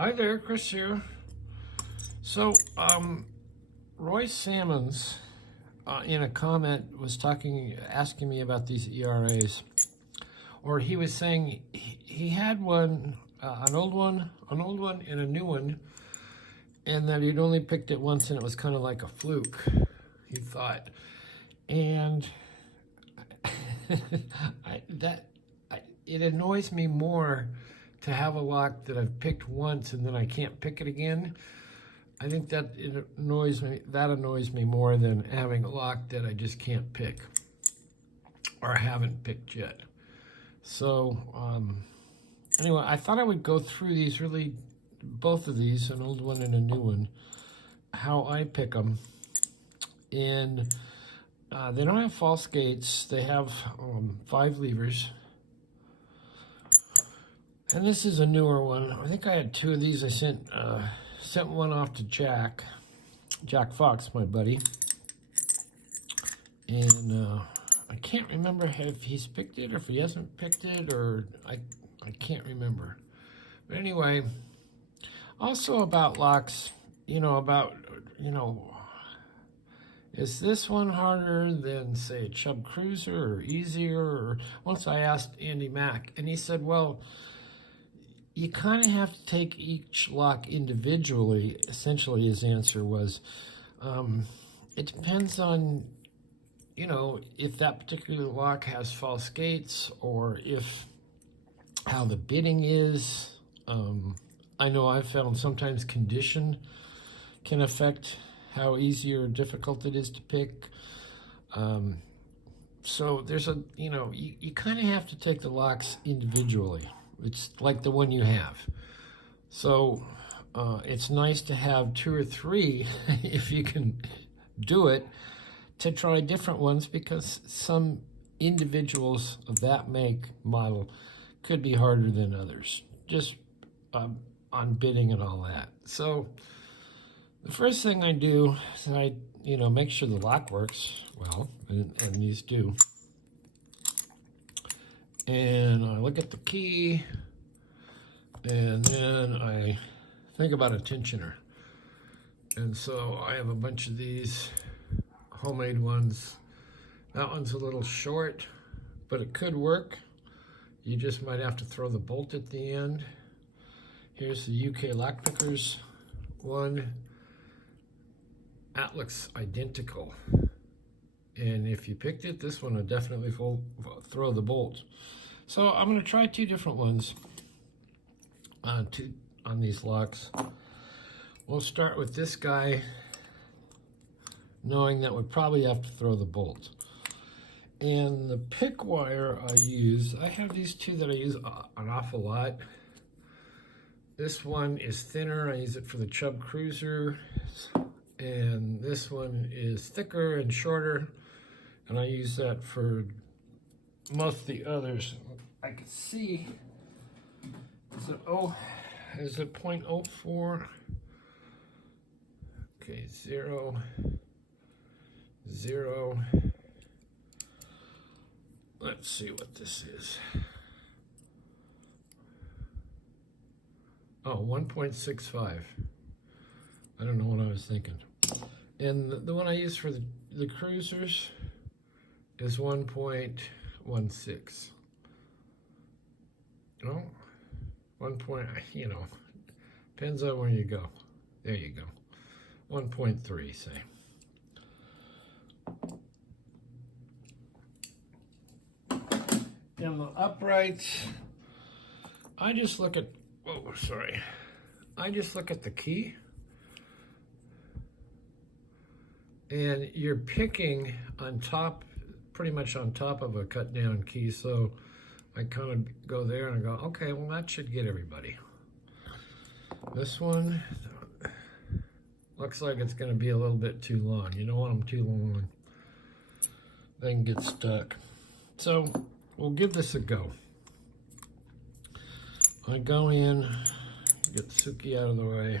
Hi there, Chris here. So, Roy Salmons, in a comment, was asking me about these ERAs, or he was saying he had one, an old one, and a new one, and that he'd only picked it once, and it was kind of like a fluke, he thought, and it annoys me more to have a lock that I've picked once and then I can't pick it again. I think that it annoys me. That annoys me more than having a lock that I just can't pick or haven't picked yet. So anyway, I thought I would go through these both of these, an old one and a new one, how I pick them. And they don't have false gates. They have 5 levers. And this is a newer one. I think I had 2 of these. I sent one off to Jack Fox, my buddy. And I can't remember if he's picked it or if he hasn't picked it, or I can't remember. But anyway, also about locks, is this one harder than, say, a Chubb Cruiser, or easier? Or once I asked Andy Mack, and he said, well, you kind of have to take each lock individually. Essentially, his answer was, it depends on, if that particular lock has false gates, or how the bitting is. I know I've found sometimes condition can affect how easy or difficult it is to pick. So there's you kind of have to take the locks individually. It's like the one you have. So it's nice to have 2 or 3, if you can do it, to try different ones, because some individuals of that make model could be harder than others, just on bidding and all that. So the first thing I do is I make sure the lock works well, and these do. And I look at the key, and then I think about a tensioner. And so I have a bunch of these homemade ones. That one's a little short, but it could work. You just might have to throw the bolt at the end. Here's the UK Lockpickers one. That looks identical. And if you picked it, this one would definitely throw the bolt. So I'm going to try 2 different ones on these locks. We'll start with this guy, knowing that we'd probably have to throw the bolt. And the pick wire I have these 2 that I use an awful lot. This one is thinner. I use it for the Chubb Cruiser. And this one is thicker and shorter, and I use that for most of the others. I can see, is it 0.04? Okay, 0, 0. Let's see what this is. Oh, 1.65. I don't know what I was thinking. And the one I use for the cruisers is 1.16. Oh, 1 point, depends on where you go. There you go. 1.3, say. And the uprights, I just look at the key. And you're picking on top, pretty much on top of a cut down key. So I kind of go there and I go, okay, well, that should get everybody. This one looks like it's going to be a little bit too long. You don't want them too long. They can get stuck. So we'll give this a go. I go in, get Suki out of the way.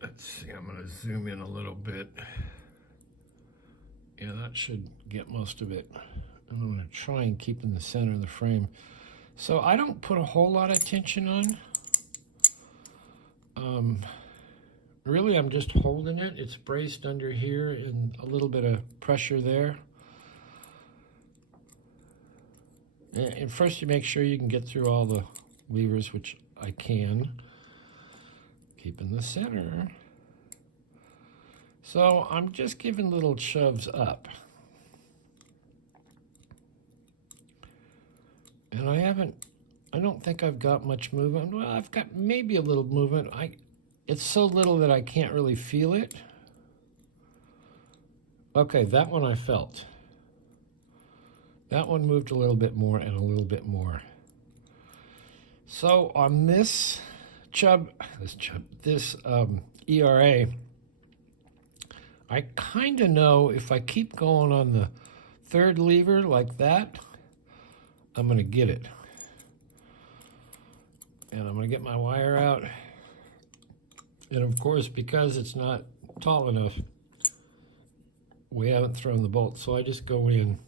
Let's see, I'm going to zoom in a little bit. Yeah, that should get most of it. I'm going to try and keep in the center of the frame. So I don't put a whole lot of tension on. Really, I'm just holding it. It's braced under here and a little bit of pressure there. And first you make sure you can get through all the levers, which I can. Keep in the center. So I'm just giving little shoves up. And I don't think I've got much movement. Well, I've got maybe a little movement. It's so little that I can't really feel it. Okay, that one I felt. That one moved a little bit more and a little bit more. So on this ERA, I kind of know if I keep going on the third lever like that, I'm going to get it. And I'm going to get my wire out. And of course, because it's not tall enough, we haven't thrown the bolt. So I just go in.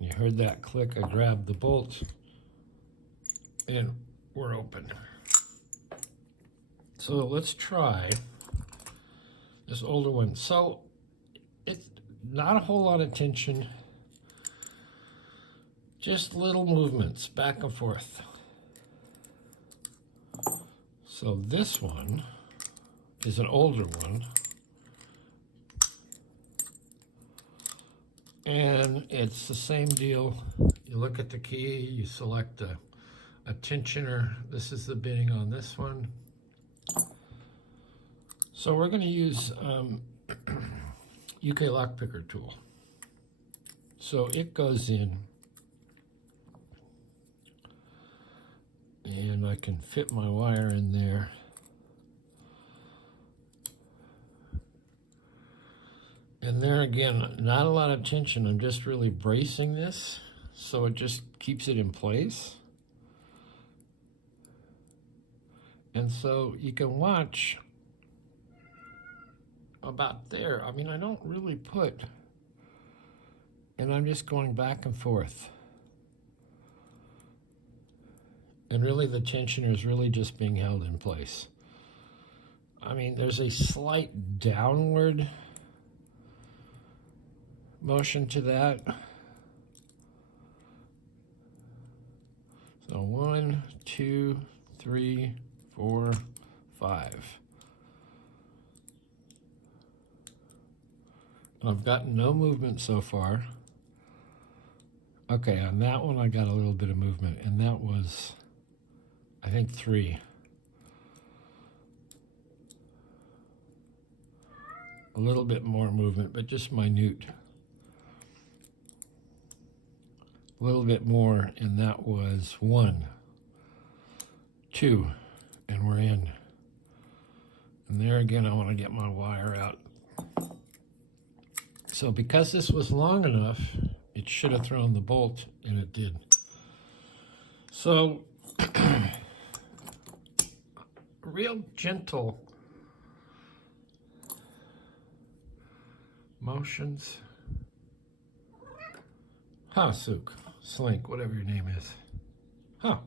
You heard that click, I grabbed the bolts, and we're open. So let's try this older one. So it's not a whole lot of tension, just little movements back and forth. So this one is an older one. And it's the same deal. You look at the key, you select a tensioner. This is the bitting on this one. So we're going to use UK lockpicker tool. So it goes in, and I can fit my wire in there. And there again, not a lot of tension. I'm just really bracing this so it just keeps it in place. And so you can watch about there. I mean, I don't really put, and I'm just going back and forth. And really the tensioner is really just being held in place. I mean, there's a slight downward motion to that. So 1, 2, 3, 4, 5. And I've gotten no movement so far. Okay, on that one I got a little bit of movement, and that was, I think, 3. A little bit more movement, but just minute. A little bit more, and that was 1, 2, and we're in. And there again, I want to get my wire out. So because this was long enough, it should have thrown the bolt, and it did. So real gentle motions. Huh, Sook, Slink, whatever your name is. Huh.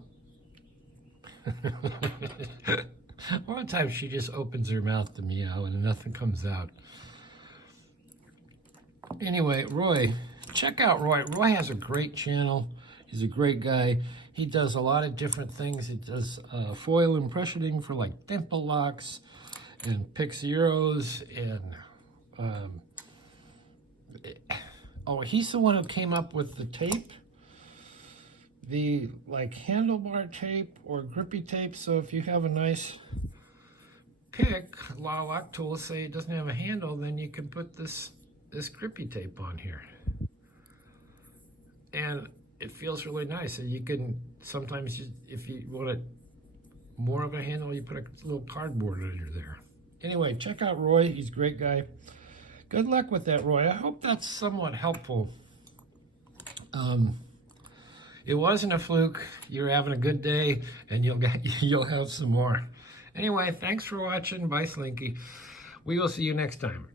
A lot of times she just opens her mouth to meow and nothing comes out. Anyway, Roy, check out Roy. Roy has a great channel. He's a great guy. He does a lot of different things. He does foil impressioning for like dimple locks and Pixieros and oh, he's the one who came up with the tape, the like handlebar tape or grippy tape. So if you have a nice pick, lock tool, say it doesn't have a handle, then you can put this grippy tape on here. And it feels really nice. And you can, sometimes if you want it more of a handle, you put a little cardboard under there. Anyway, check out Roy. He's a great guy. Good luck with that, Roy. I hope that's somewhat helpful. It wasn't a fluke. You're having a good day, and you'll have some more. Anyway, thanks for watching. Bye, Slinky. We will see you next time.